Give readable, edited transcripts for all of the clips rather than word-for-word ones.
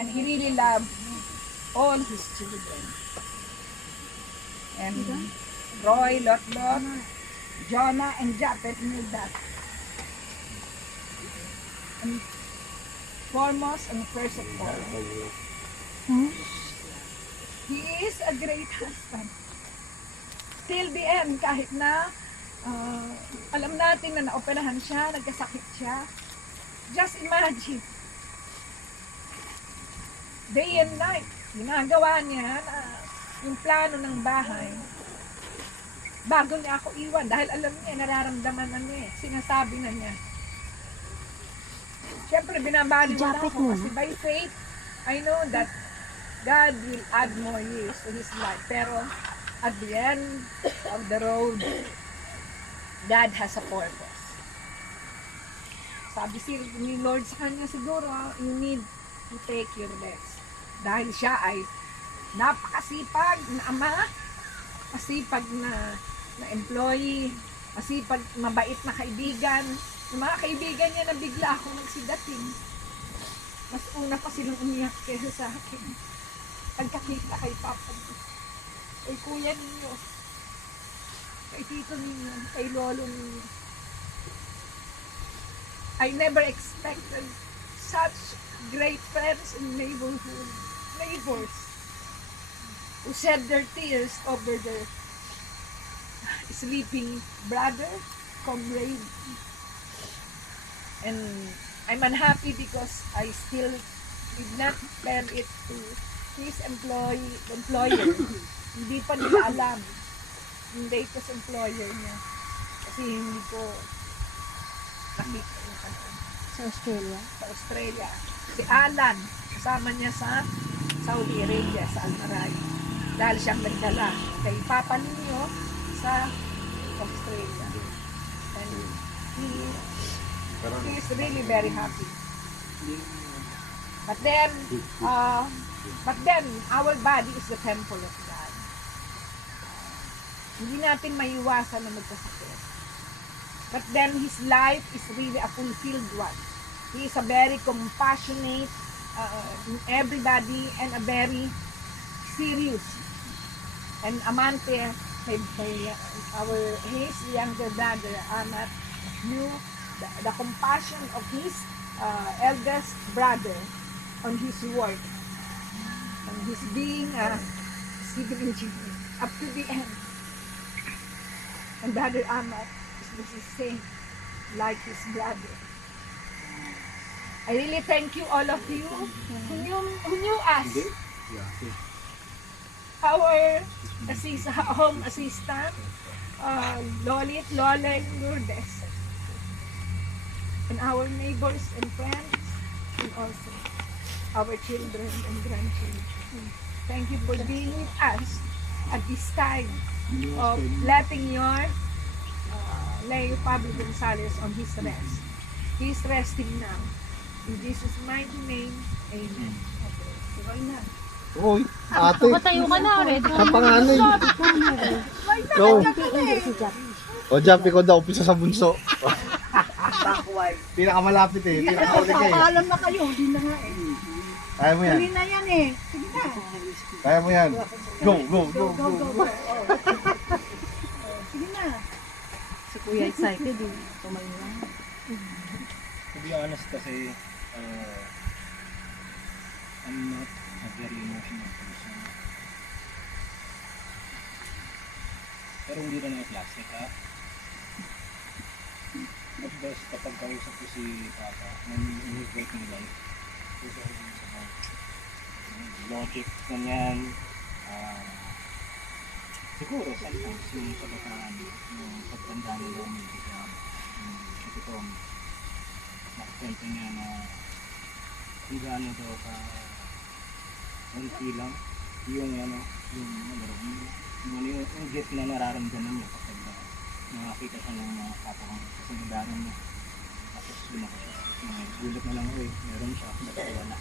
And he really loved all his children. And Roy, Lot, Jonah, and Japhet knew that. And foremost and first of all, he is a great husband. Till the end, kahit na alam natin na naoperahan siya, nagkasakit siya. Just imagine, day and night, ginagawa niya yung plano ng bahay bago niya ako iwan. Dahil alam niya, nararamdaman na niya eh. Sinasabi na niya. Siyempre, binabaliwala ako kasi by faith, I know that God will add more years to his life. Pero at the end of the road, God has a purpose. Sabi ni Lord sa kanya, siguro, you need to take your rest. Dahil siya ay napakasipag na ama, masipag na employee, masipag, mabait na kaibigan. Yung mga kaibigan niya na bigla ako nagsidating. Mas una pa silang umiyak kaysa sa akin. Pagkakita kay Papa, kay Kuya ninyo, kay Tito ninyo, kay Lolo ninyo. I never expected such great friends and neighbors who shed their tears over their sleeping brother, comrade. And I'm unhappy because I still did not tell it to his employer. Hindi pa nila alam yung latest employer niya. Kasi hindi ko nakita Sa Australia? sa Australia. Si Alan, kasama niya sa Saudi Arabia, sa Almaray. Dahil siyang nagdala kay Papa ninyo sa Australia. And he is really very happy. But then, our body is the temple of God. Hindi natin maiwasan na magkasakit. But then, his life is really a fulfilled one. He is a very compassionate in everybody and a very serious. And Amante, his younger brother, Amat, knew the compassion of his eldest brother on his work. And his being a civil engineer up to the end. And Brother Amat is the same like his brother. I really thank you, all of you, who knew us. Our home assistant, Lolit, Lola, and Lourdes. And our neighbors and friends, and also our children and grandchildren. Thank you for being with us at this time of letting your Leo Pablo Gonzalez on his rest. He is resting now. In Jesus' mighty name, amen. Okay, tuloy na. Uy, ate. Matayo ka na, Red. Ang pangalan. Go. O, Jump, ikaw daw, umpisa sa bunso. Pinakamalapit eh. Pinakauli ka eh. Alam na kayo, hindi na nga eh. Kaya mo yan. Hindi na yan eh. Sige na. Kaya mo yan. Go, go, go, Go, go. go, go. Sige na. Si Kuya excited eh. Tumayo na. To be honest kasi, I'm not a very emotional person. Pero hindi rin ako plastic ha. But best kapag kausap ko si Papa in his working life, kasi about logic, ganyan. Siguro sometimes yung kabataan, yung pagtanda nila may bigyan, kasi ito, nakakwento niya na kung gaano daw ka unti lang yung yung gift na nararamdaman niya kapag nakakita siya ng mga kapakang kasundaran niya. Tapos lumaki siya. Gulat na lang ako eh, meron siya, bakit wala.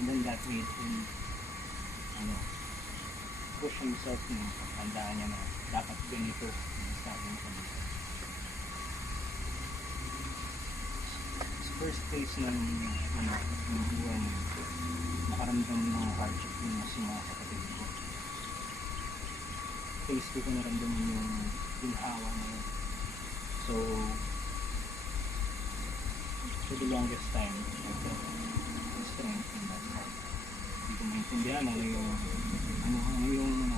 And then that made him push himself na pagtandaan niya na dapat ganito yung sabi mo kanina. First phase ng buhay niya, nakaramdam nakaramdam ng hardship yung mas mga kapatid ko. Face ko naramdaman yung ginhawa na yun. So, for the longest time, I felt strength in that heart. Hindi ko maintindihan ano yung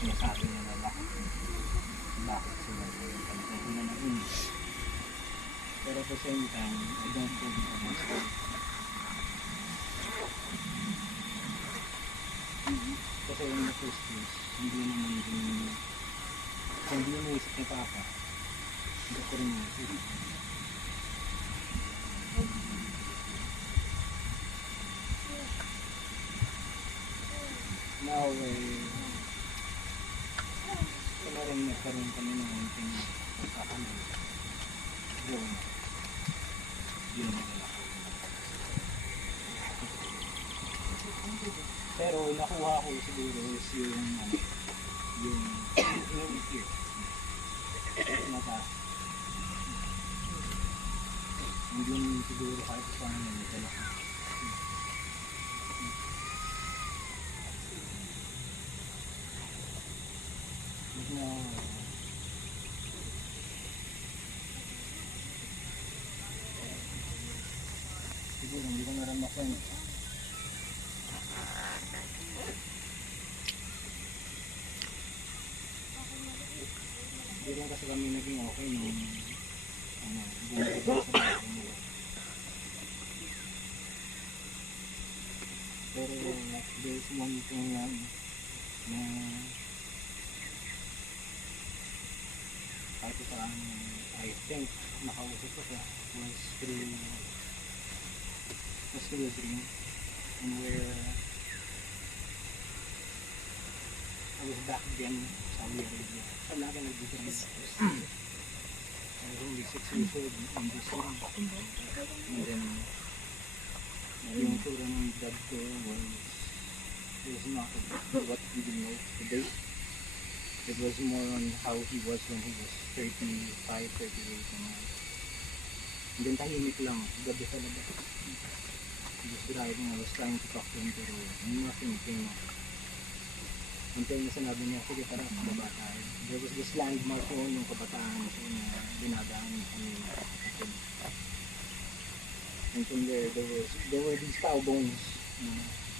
sinasabi nila bakit sila talagang na inis. Pero at the same time, I don't fully understand. Kasi in the first place, hindi yung naisip ni Papa, hindi ko rin naisip. Now, nagkaroon kami ng unting pagkakamali. Yun ang pero nakuha ko siguro is yung fear. Hindi siguro kahit paano nagdala ko. Siguro hindi ko na rin makwento. Hindi rin kasi kami naging okay nung buhay ko sa bahay nila. Pero there's one thing lang na kahit saan I think nakausap ko siya was through a dream and where I was back again in Saudi Arabia. Wala ka nag-dream. I was only 6 years old in this room. And then yung tura ng dad ko was not what we didn't know today. It was more on how he was when he was 35, 38 and then tahimik lang, gabi talaga. He was driving, I was trying to talk to him pero nothing came up. Until na sinabi niya, sige tara, kababa tayo. There was this landmark ko yung kabataan ko na dinadaan kami kapatid. And from there were these cow bones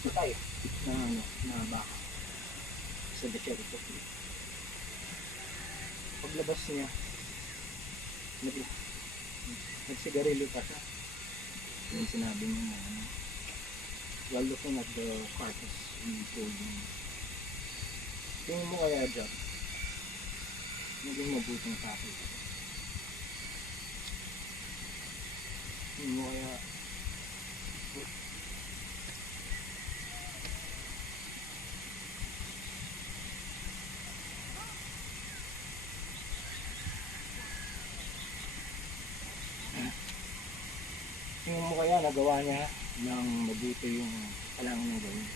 patay na baka sa Becherry Coffee. Paglabas niya, nagsigarilyo pa siya. Yung sinabi niya na while looking at the carcass, he told me, tingin mo kaya dyan, naging mabuting tao. Tingin mo kaya tingin mo kaya nagawa niya ng mabuti yung kailangan ng gawin.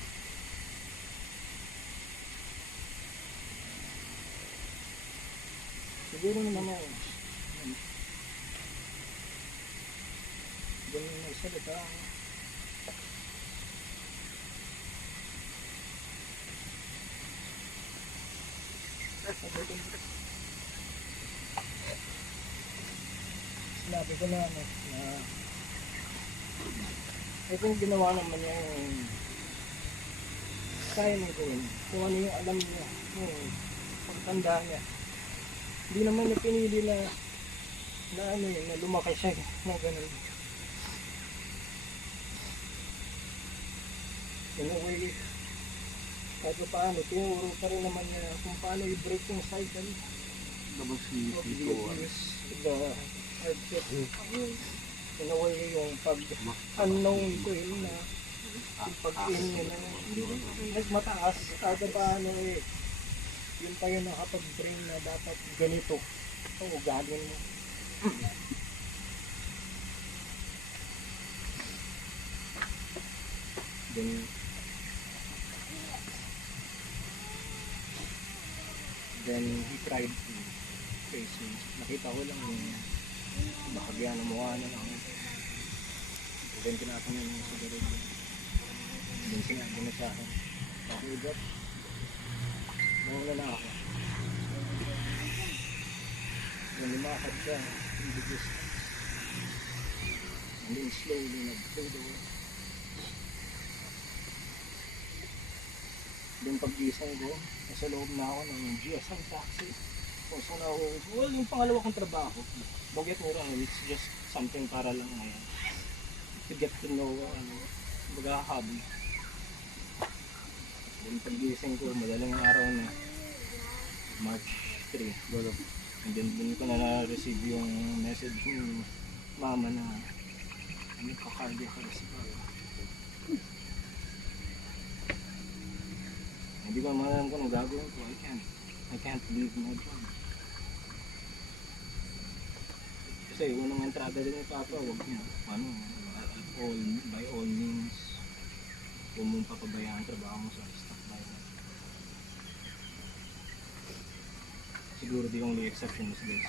Siguro naman na ganun na salita. Sinabi ko na kung ginawa naman niya yung kaya niyang gawin, kung ano yung alam niya, yung pagtanda niya. Hindi naman niya pinili na lumaki siya na ganun. In a way, kahit pa paano, tinuro pa rin naman niya kung paano i-break yung cycle. Tapos si The hardship. In a way, yung pag-unknown ko yun na yung pag-in yun na mas mataas kada paano yun pa yun nakapag-bring na dapat ganito ang ugalin mo. Then he tried to face me. Nakita ko lang yung bahagyan ng mukha na lang. Then tinapon niya yung sigarilyo. Then sinabi na sa akin. Okay, Jeff. Nawala na ako. Nung lumakad ka, in the distance. And then slowly nag-fade away. Then pag-gising ko, nasa loob na ako ng GSM taxi. Kung saan ako, well, yung pangalawa kong trabaho. Don't get me wrong, it's just something para lang to get to know, hobby. Then pag-gising ko, madaling araw na, March 3. And then dun ko na na-receive yung message ng mama na nagka-cardiac arrest ba. Hindi ko naman alam kung anong gagawin ko. I can't leave my job. Kasi unang entrada rin ni Papa, huwag niya, by all means, huwag mong papabayaan ang trabaho mo sa stock by that. Siguro the only exception is this.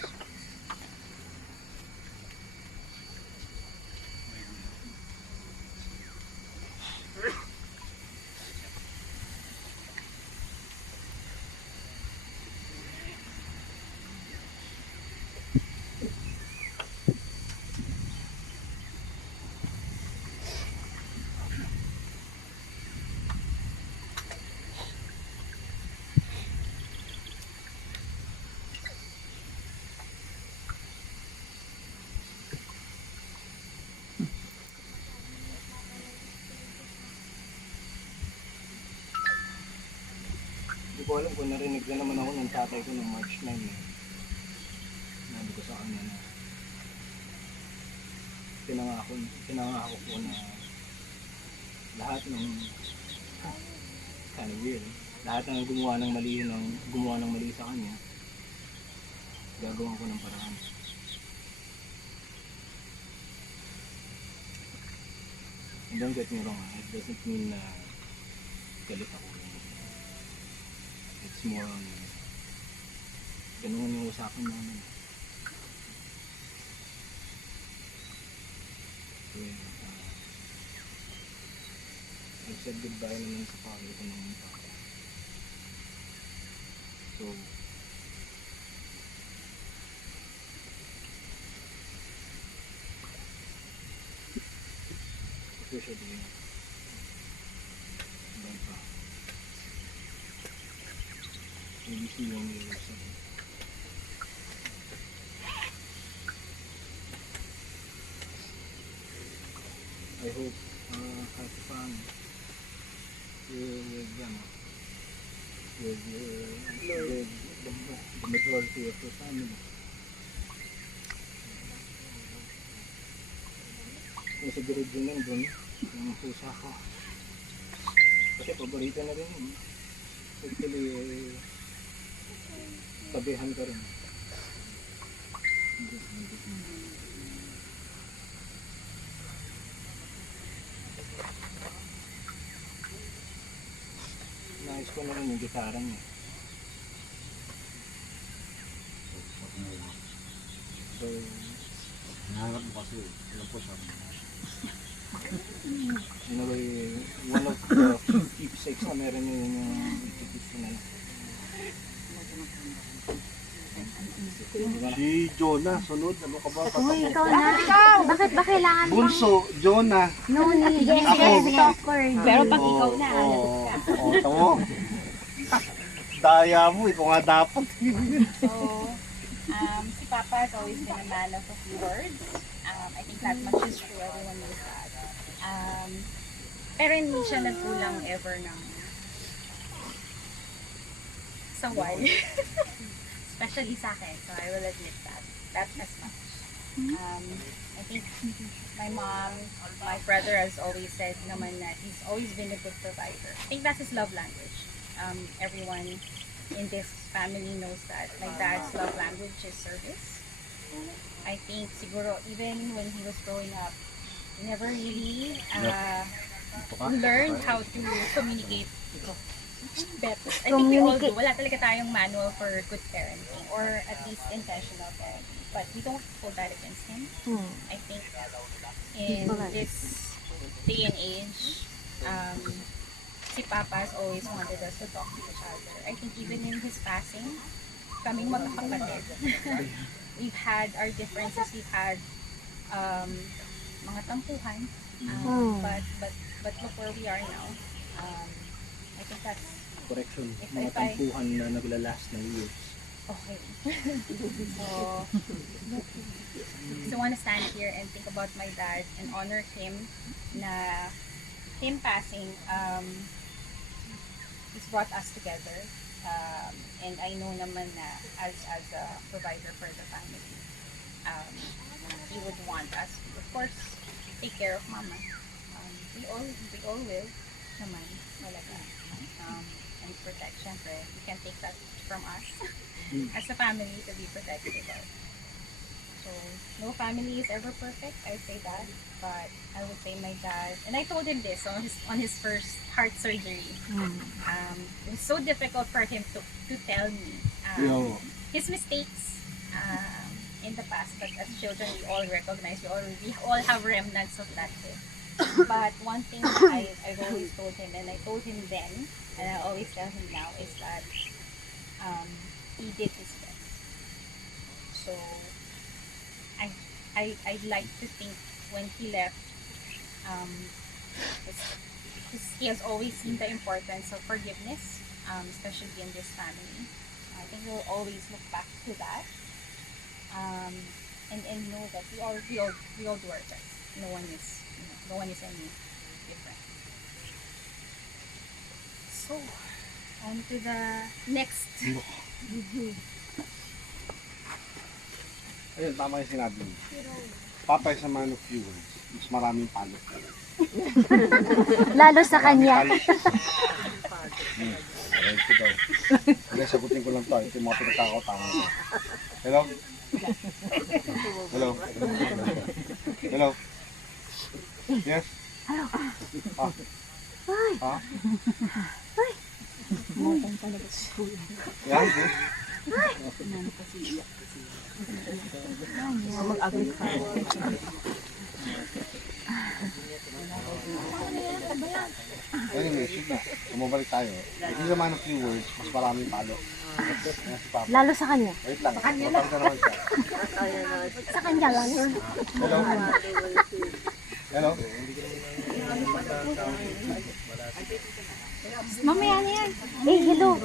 Hindi ko alam kung narinig na naman ako ng tatay ko ng March 9 eh. Nabi ko sa kanya na pinangako ko na lahat ng kind of weird, lahat ng gumawa ng mali sa kanya, gagawin ko ng paraan. And don't get me wrong, it doesn't mean na galit ako. It's more on ganun yung usapan namin. I've said goodbye naman sa family ko ng papa. So officially bye pa. Maybe see you on the other side. I hope kahit paano with the majority of the family. Kung sa grid din nandun, yung pusa ko. Kasi paborito na rin yun. Actually, tabihan ka rin. Nais ko na rin yung gitara niya. So, Nahanap mo kasi, alam po siya. in a way, one of the keepsakes na meron niya yun yung ikikip ko na lang. Si Jonah, sunod. Ano ka ba? Uy, ikaw na. Bakit ba kailangan mo? Bunso, Jonah. No need. Ako. Pero pag ikaw na, tamo. Daya mo, ikaw nga dapat. So, si Papa has always been a man of a few words. I think that much is true. Everyone knows that. Pero hindi siya nagkulang ever ng saway. Especially sa akin. So, I will admit that. That's as much. I think my mom, my brother has always said naman that he's always been a good provider. I think that's his love language. Everyone in this family knows that. My dad's love language is service. I think siguro even when he was growing up, he never really learned how to communicate better. I think we all do. Wala talaga tayong manual for good parenting or at least intentional parenting. But we don't hold that against him. I think in this day and age, si Papa has always wanted us to talk to each other. I think even in his passing, kaming magkakapatid. We've had our differences, we've had mga tampuhan, but look where we are now. I think that's Correction, If mga I- tampuhan na naglalast ng years. okay. So I want to stand here and think about my dad and honor him na him passing he's brought us together. And I know naman na as a provider for the family, he would want us to, of course, take care of mama. We all will naman talaga. And protect, syempre, you can't take that from us as a family to be protected of. So, no family is ever perfect, I say that. But I would say my dad, and I told him this on his first heart surgery. It was so difficult for him to tell me his mistakes in the past. But as children, we all recognize, we all have remnants of that too. But one thing that I've always told him, and I told him then, and I always tell him now, is that he did his best. So I'd like to think when he left, he has always seen the importance of forgiveness, especially in this family. I think we'll always look back to that, and know that we all do our best. No one is any different. So, on to the next. Ayun, tama yung sinabi mo. Papa is a man of few words. Mas maraming palo. Lalo sa kanya. Alright, ito daw. Hindi, sagutin ko lang to. Ito yung mga pinagkakautahan ko. Hello? Hello? Hello? Yes? Ah? Ah? Yan? Anyway, shoot na. Sumabalik tayo. If he's a man of few words, mas maraming palo. Yan si Papa. Lalo sa kanya. Wait lang. Mapalik na naman siya. Sa kanya lang. Hello? Hello? Mamaya na yan. Eh, hello.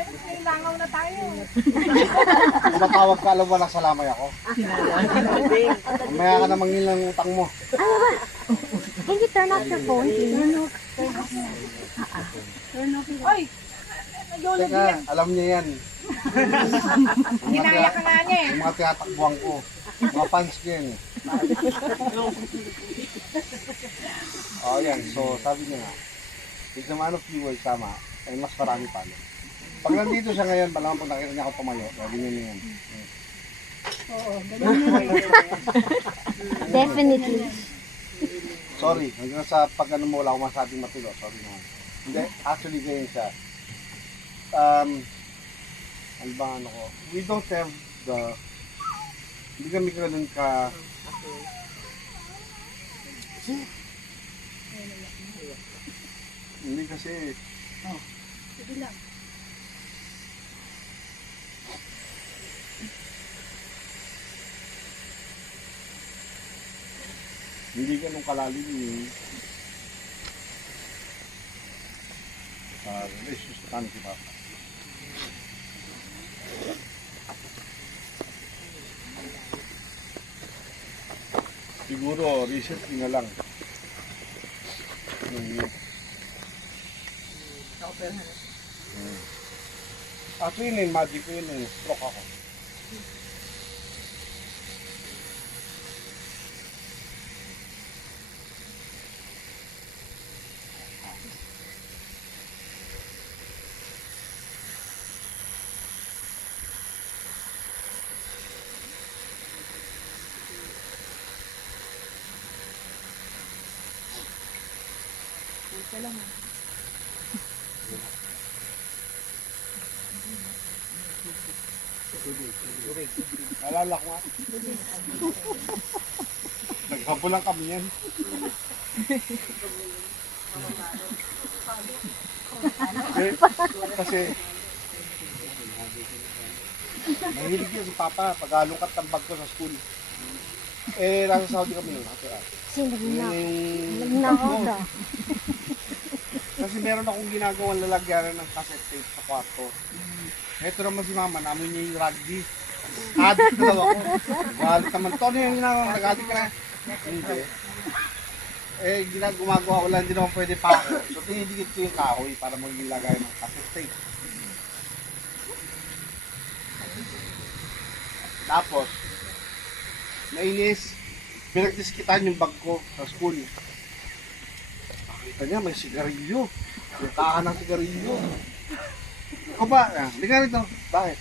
May langaw na tayo. Kung matawag ka, alam mo, nakasalamay ako. Mamaya ka na mangin ng utang mo. Can you turn off your phone, please? Oy! Yolo Teka, yan. alam niya yan. Ginaya ka nga niya eh. Yung mga tinatakbuhan ko. Mga fans ko yan eh. Oh, yan. So, sabi niya nga, it's a man of few words, tama, ay mas marami palo. Pag nandito siya ngayon, malamang pag nakita niya ako tumayo, sabi niya niya yan. Definitely. Sorry, hanggang sa pag ano mo, wala akong masabing matulo. Sorry naman. Hindi, actually ganyan siya. Ano ba ano ko? We don't have hindi kami ganun ka hindi kasi hindi ganun kalalim yung relationship namin si Papa. Siguro recently na lang. Actually yun, magic ko yun, stroke ako. Alala ko nga. Papulang kami yan. Kasi mahilig yun si Papa pag halungkat ng bag ko sa school. Nasa Saudi kami nun. Sino na? Yung Na bag ko. ako. Kasi meron akong ginagawang lalagyanan ng cassette tape sa kwarto. Ito naman si Mama, namin niya yung rugby. Addict na daw ako. Galit naman. Tony yung ginagawa, nag-addict ka na. Hindi. Gumagawa ko lang, hindi naman pwede pa ako. So, tinidikit ko yung kahoy para maglagay ng cassette tape. Tapos, nainis, pinagdiskitan yung bag ko sa school. Nakita niya, may sigarilyo. May kahan ng sigarilyo. Ikaw ba? Hindi ka rito. Bakit?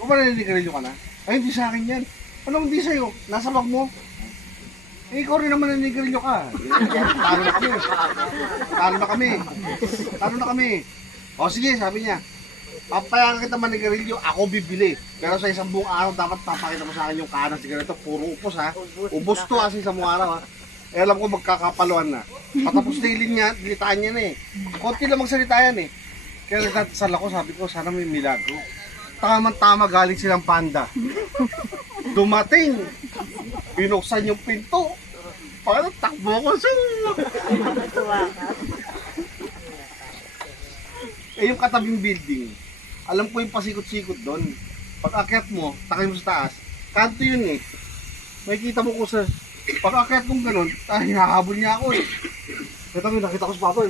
Ikaw ba naninigarilyo ka na? Ay, hindi sa akin yan. Anong hindi sa'yo? Nasa bag mo? Ikaw rin naman naninigarilyo ka. Talo na kami. Talo na kami. Talo na kami. O sige, sabi niya. Papayagan kita manigarilyo, ako bibili. Pero sa isang buong araw, dapat papakita mo sa akin yung kahan ng sigarilyo. Puro upos ha. Ubos to sa isang buong araw ha. Alam ko magkakapaluan na. Patapos na dilitaan niya na eh. Konti lang magsalita yan eh. Kaya nagtatasal ako, sabi ko, sana may milagro. Tama-tama galing silang panda. Dumating. Binuksan yung pinto. Parang takbo ko. Yung katabing building, alam ko yung pasikot-sikot doon. Pag akyat mo, takay mo sa taas, kanto yun eh. Makikita mo ko sa... Pag akyat kong ganun, hinahabol niya ako eh. Ito nakita ko sa papa,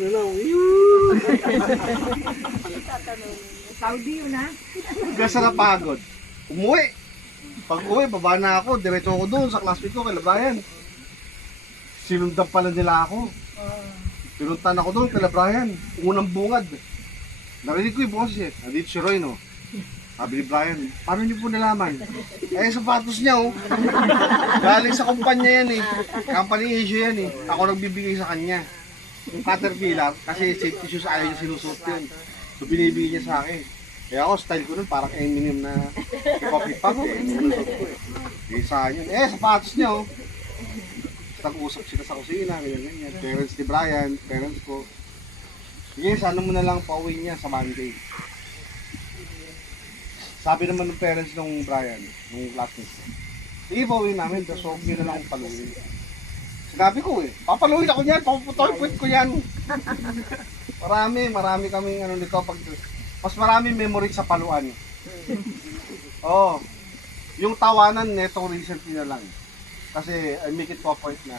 Saudi yun ha? Gasa na pagod. Umuwi. Pag uwi, baba na ako, diretso ako doon sa classmate ko kay Labrayan. Sinundan pala nila ako. Pinuntan ako doon kay Labrayan. Unang bungad. Narinig ko yung boses eh. Nandito si Roy, no? Sabi ni Brian, paano niyo po nalaman? Sapatos niya, oh. Galing sa kumpanya yan, eh. Company issue yan, eh. Ako nagbibigay sa kanya. Yung Caterpillar, kasi safety shoes ayaw niya sinusuot yun. So, binibigay niya sa akin. Kaya ako, style ko nun, parang Eminem na hip-hop ko. Sinusuot ko, eh. Isa yun. Sapatos niya, oh. Nag-usap sila sa kusina, ganyan. Parents ni Brian, parents ko. Sige, sana mo na lang pauwi niya sa Monday. Sabi naman ng parents ng Brian, ng classmate ko, sige, pauwi namin, so huwag na lang akong paluin. Sinabi ko eh, papaluin ako niyan, papuputoy-puit ko yan. Marami kaming ano nito, mas marami memory sa paluan. Oo, yung tawanan neto recently na lang. Kasi I make it to a point na,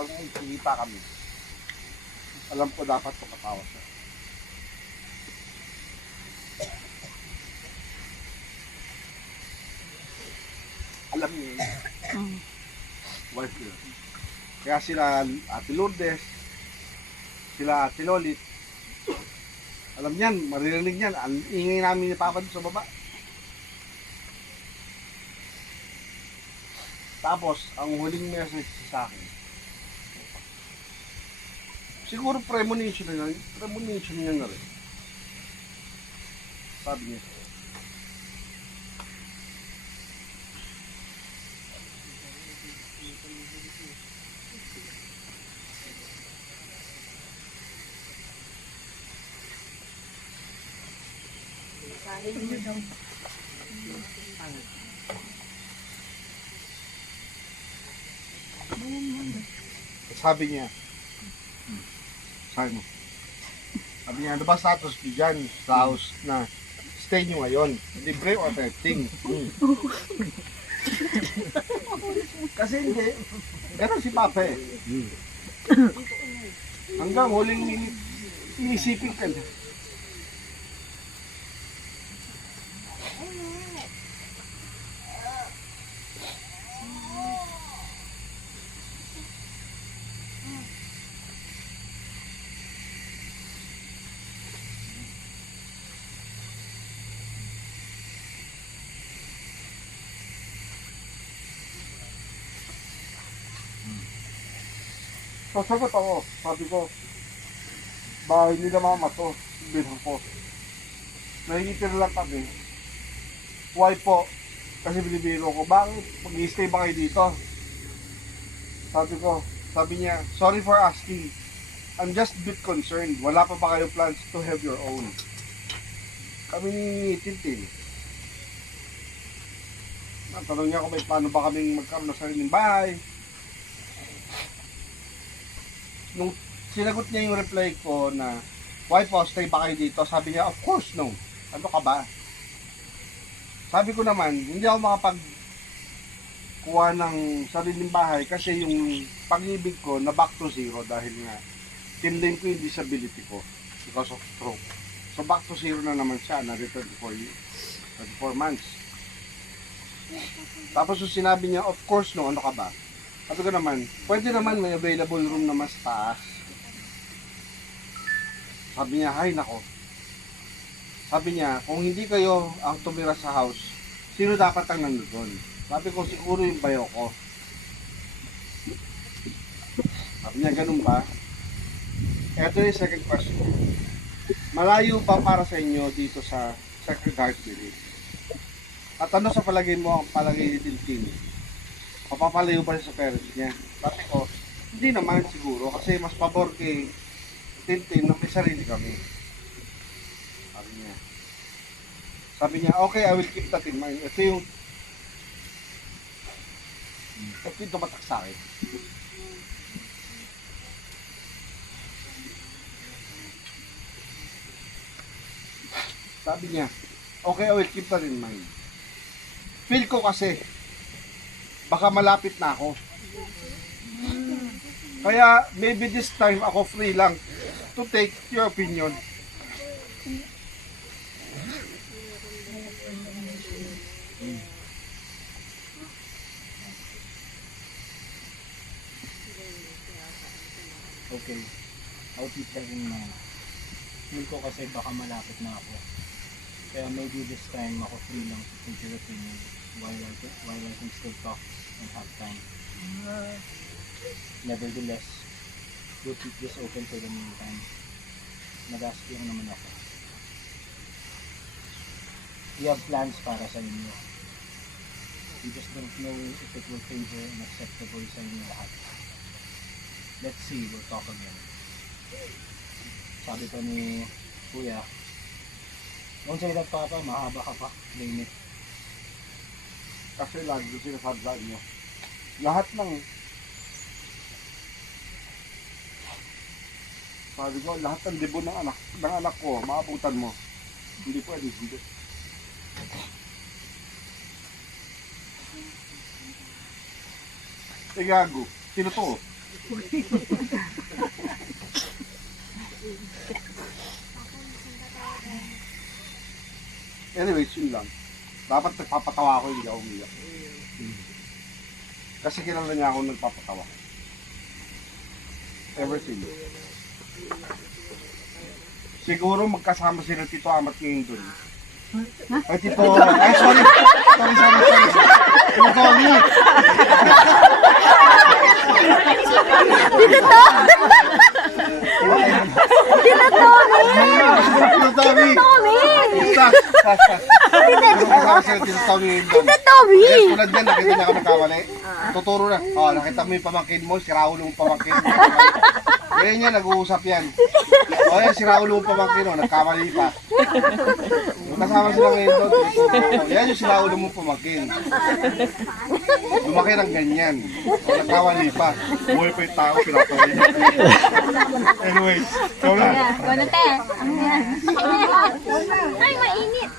pag kita kami, alam ko dapat pagkatawa siya. Alam niyo yun. Wife yun. Kaya sila Ate Lourdes, sila Ate Lolit, alam niyan, maririnig niyan, ang ingay namin ni Papa sa baba. Tapos, ang huling message sa akin, siguro premonition na yan na rin. Sabi niya, sabi niya, sabi niya, ano ba status niyo dyan sa house na stay niyo ngayon? Libre o affecting? Kasi hindi, ganun si Papa eh. Hanggang huling minute, iisipin ka na. Sasagot ako, sabi ko, bahay nila mama to, bilang ko. Nahihitir lang kami. Why po? Kasi binibiro ko, bakit? Mag-i-stay ba kayo dito? Sabi niya, sorry for asking. I'm just a bit concerned. Wala pa ba kayo plans to have your own? Kami ni Tintin. Tanong niya kung may plano ba kaming magkaroon ng sariling bahay. Nung sinagot niya yung reply ko na, why po, stay ba kayo dito? Sabi niya, of course no. Ano ka ba? Sabi ko naman, hindi ako makapagkuha ng sariling bahay kasi yung pag-ibig ko na back to zero dahil nga tinlane ko yung disability ko because of stroke. So back to zero na naman siya na 34 months. Tapos yung sinabi niya, of course no, ano ka ba? Sabi ko naman, pwede naman may available room na mas taas. Sabi niya, hay nako. Sabi niya, kung hindi kayo ang tumira sa house, sino dapat ang nandun? Sabi ko, siguro yung bayo ko. Sabi niya, ganun ba? Ito yung second question. Malayo pa para sa inyo dito sa Sacred Heart Village? At ano sa palagay mo ang palagay ni Tintin? Papapalayo pa siya sa parents niya? Sabi ko, hindi naman siguro kasi mas pabor kay Tintin na may sarili kami. Sabi niya, okay, I will keep that in mind. Ito yung tumatak sa akin. Sabi niya, okay, I will keep that in mind. Feel ko kasi, baka malapit na ako. Kaya, maybe this time ako free lang to take your opinion. Okay, I'll keep that in mind. Feel ko kasi baka malapit na ako. Kaya maybe this time ako free lang to take your opinion while I can still talk and have time. Nevertheless, we'll keep this open for the meantime. Nag-ask lang naman ako. We have plans para sa inyo. We just don't know if it will favor and acceptable sa inyo lahat. Let's see, we'll talk again. Sabi pa ni Kuya, don't say that Papa, mahaba ka pa, limit. Kasi lagi ko sinasabi sa inyo, lahat ng sabi ko, lahat ng debo ng anak ko, maabutan mo. Hindi pwede, hindi. Gago, sino to? Anyways, yun lang. Dapat nagpapatawa ako, hindi ako umiyak. Kasi kilala niya ako nagpapatawa. Ever since. Siguro magkasama sila Tito Amat ngayon dun. Ay, Tito... Ay, sorry! Sorry. Tito Tommy! Tito Tommy! Tito Tommy! Yes, tulad yan, nakita niya ka magkawali. Tuturo na. Oh, nakita mo yung pamangkin mo, si Raul yung pamangkin mo. Ngayon yan, nag-uusap yan. O yan, si Raul yung pamangkin mo, nagkamali pa. Kasama sila ngayon doon, tuturo. Yan yung si Raul yung pamangkin. Lumaki ng ganyan. O, nagkamali pa. Buhay pa yung tao, pinapawin. Anyways, ikaw na. Bonate, ano yan? Ay, mainit.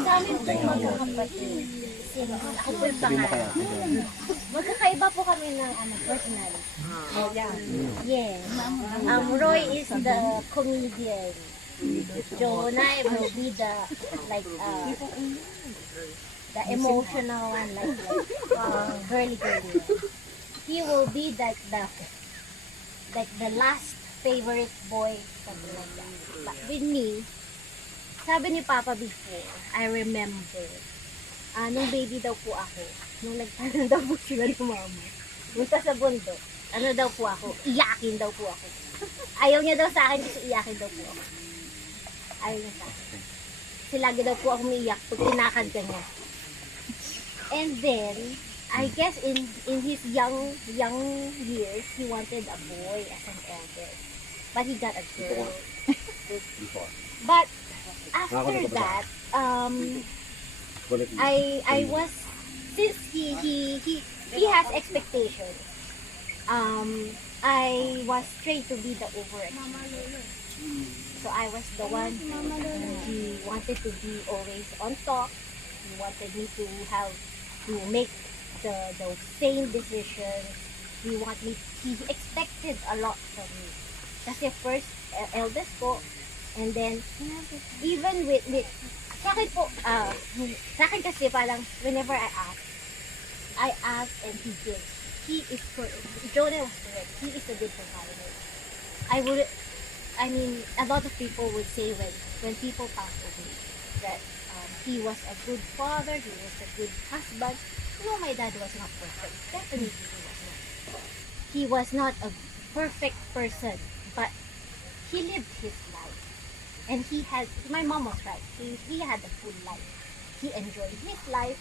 Sa amin po magkakapatid. Ako po yung pangalan. Magkakaiba po kami ng personal. Yes. Roy is the comedian. Jonah will be the the emotional one, girly. He will be the last favorite boy, something like that. But with me, sabi ni Papa before, I remember, nung baby daw po ako, nung nagtanong daw po sila ni Mama, punta sa bundok, ano daw po ako, iyakin daw po ako. Ayaw niya daw sa akin kasi iyakin daw po ako. Ayaw niya sa akin. Kasi lagi daw po ako umiiyak pag tinakad ka niya. And then, I guess in his young years, he wanted a boy as an eldest. But he got a girl. Before. But after that, I was, since he has expectations, I was trained to be the overachiever. So I was the one he wanted to be always on top. He wanted me to have to make the same decisions. He expected a lot from me. Kasi first, eldest po, and then, even with sa akin po, sa akin kasi parang, whenever I ask and he gives. He is correct. Jonah was correct. He is a good provider. I mean, a lot of people would say when people pass away that he was a good father, he was a good husband. No, my dad was not perfect. Definitely he was not. He was not a perfect person, but he lived his life. And my mom was right. He had a full life. He enjoyed his life.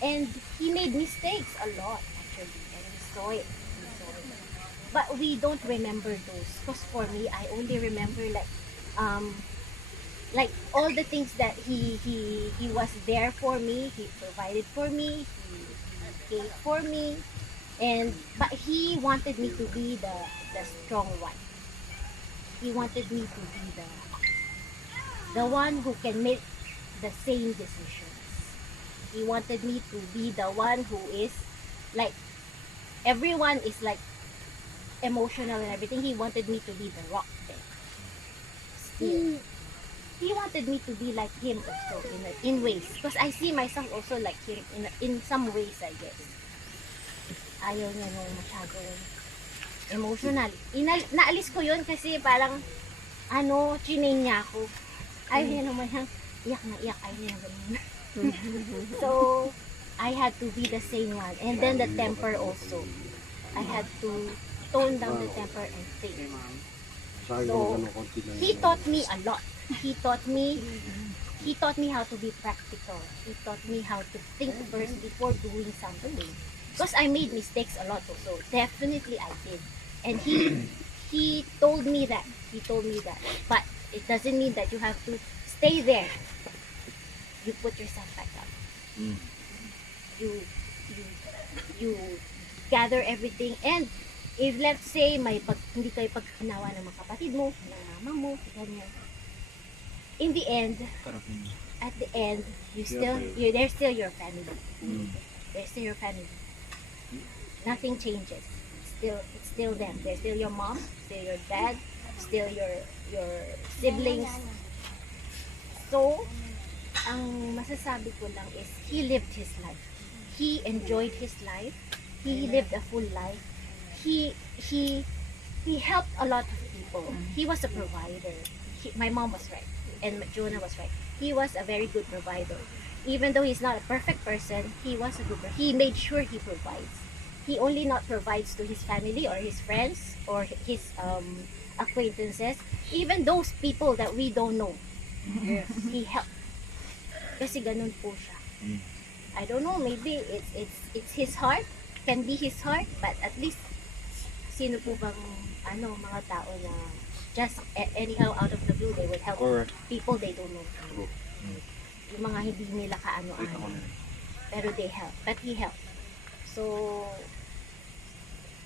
And he made mistakes a lot, actually. And we saw it. But we don't remember those. Because for me, I only remember like all the things that he was there for me. He provided for me. He paid for me. But he wanted me to be the strong one. He wanted me to be the one who can make the same decisions. He wanted me to be the one who is like, everyone is like emotional and everything. He wanted me to be the rock there. Still, he wanted me to be like him also in ways. Because I see myself also like him in some ways, I guess. Ayaw niya nung masyadong emotional. Naalis ko yun kasi parang chinain niya ako. Ayaw niya naman siyang iyak na iyak. Ayaw niya ganun. So, I had to be the same one. And then the temper also. I had to tone down the temper and think. So, he taught me a lot. He taught me how to be practical. He taught me how to think first before doing something. Because I made mistakes a lot also. Definitely I did. And he told me that. But it doesn't mean that you have to stay there. You put yourself back up. You gather everything, and if let's say hindi kayo pagkinawa ng mga kapatid mo, ng mama mo, ganyan. In the end, at the end, they're still your family. They're still your family. Nothing changes. It's still them. They're still your mom, still your dad, still your siblings. So, ang masasabi ko lang is he lived his life. He enjoyed his life. He lived a full life. He helped a lot of people. He was a provider. My mom was right, and Jonah was right. He was a very good provider. Even though he's not a perfect person, he was a good person. He made sure he provides. He only not provides to his family or his friends or his acquaintances, even those people that we don't know. Yes. He helped. Kasi ganun po siya. I don't know, maybe it's his heart, can be his heart, but at least sino po bang mga tao na just anyhow out of the blue they would help people they don't know. Yung mga hindi nila kaano-ano. Pero they help. But he helped. So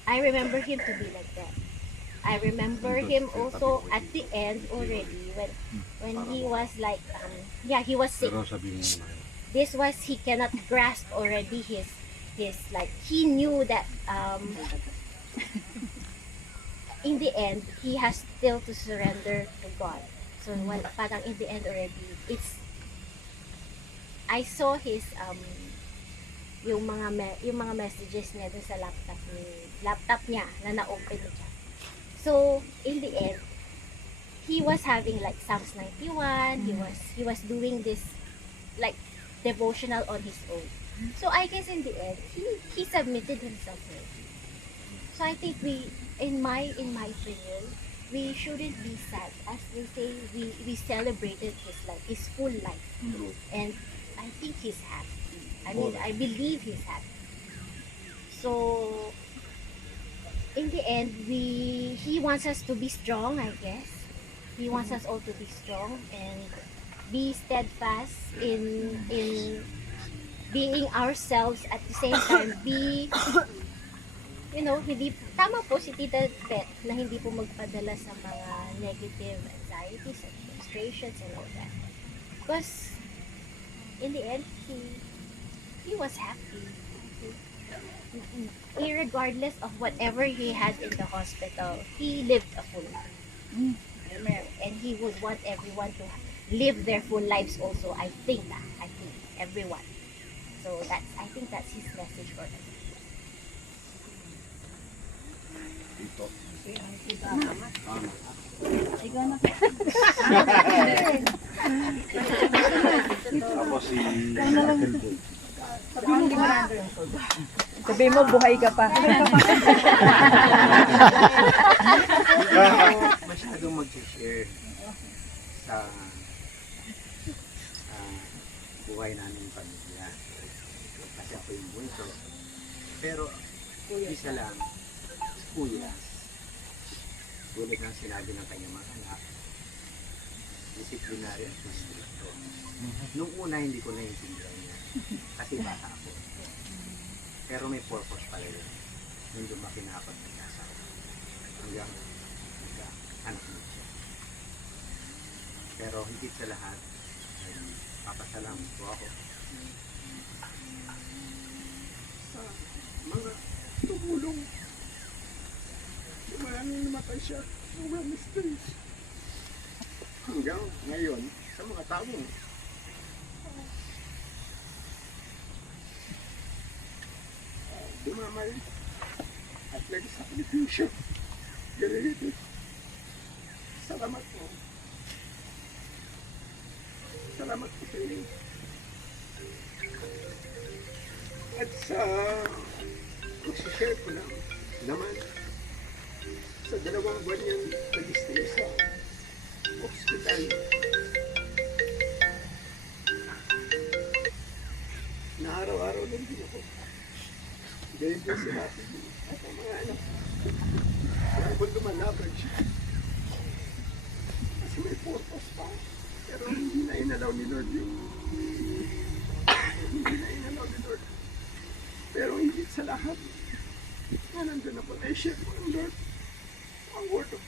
I remember him to be like that. I remember him also at the end already when he was like he was sick. This was he cannot grasp already his like he knew that in the end he has still to surrender to God. So parang in the end already I saw his yung mga messages niya dun sa laptop niya na na-open niya. So, in the end, he was having like Psalms 91, he was doing this like devotional on his own. So, I guess in the end, he submitted himself already. So, I think in my opinion, we shouldn't be sad. As they say, we celebrated his life, his full life. And I think he's happy. I mean, I believe he's happy. So, in the end, he wants us to be strong, I guess. He wants us all to be strong and be steadfast in being ourselves at the same time. Be, hindi, tama po si Tita Beth na hindi po magpadala sa mga negative anxieties and frustrations and all that. Because, in the end, he was happy. Irregardless of whatever he had in the hospital, he lived a full life. Amen. And he would want everyone to live their full lives also. I think everyone. So I think that's his message for us. Dito. Ikaw na. Tapos si Sabi mo, buhay ka pa. Masyadong mag-share sa buhay namin ng pamilya. Kasi ako yung bunso. Pero isa lang, kuya. Tulad ng sinabi ng kanyang mga anak, disciplinary at stricto. Nung una hindi ko naiintindihan niya. Kasi bata ako. Pero may purpose pala yun. Nung lumaki na ako nag-asawa. Hanggang anak mo siya. Pero higit sa lahat, ay papasalamat ko ako sa mga tumulong. Maraming namatay siya. Sobrang mistakes. Hanggang ngayon, sa mga taong dumamay at nagsakripisyo. Ganito. Salamat po. Salamat po sa inyo. At sa magsishare ko lang naman sa 2 buwan yan nag-stay sa hospital. Na araw-araw lang din ako. Dahil din sila at ang mga anak. Kaya kung lumalaban siya. Kasi may purpose pa. Pero hindi na inalaw ni Lord yun. Hindi na inalaw ni Lord. Pero higit sa lahat, na nandun na po, na-share ko ng Lord ang word of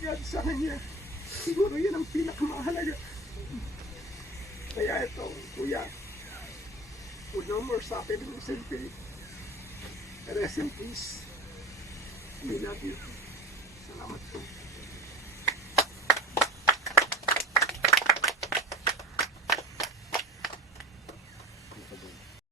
God sa kanya. Siguro yan ang pinakamahalaga. Kaya ito, kuya, would no more suffer in the same faith. Rest in peace. We love you. Salamat po.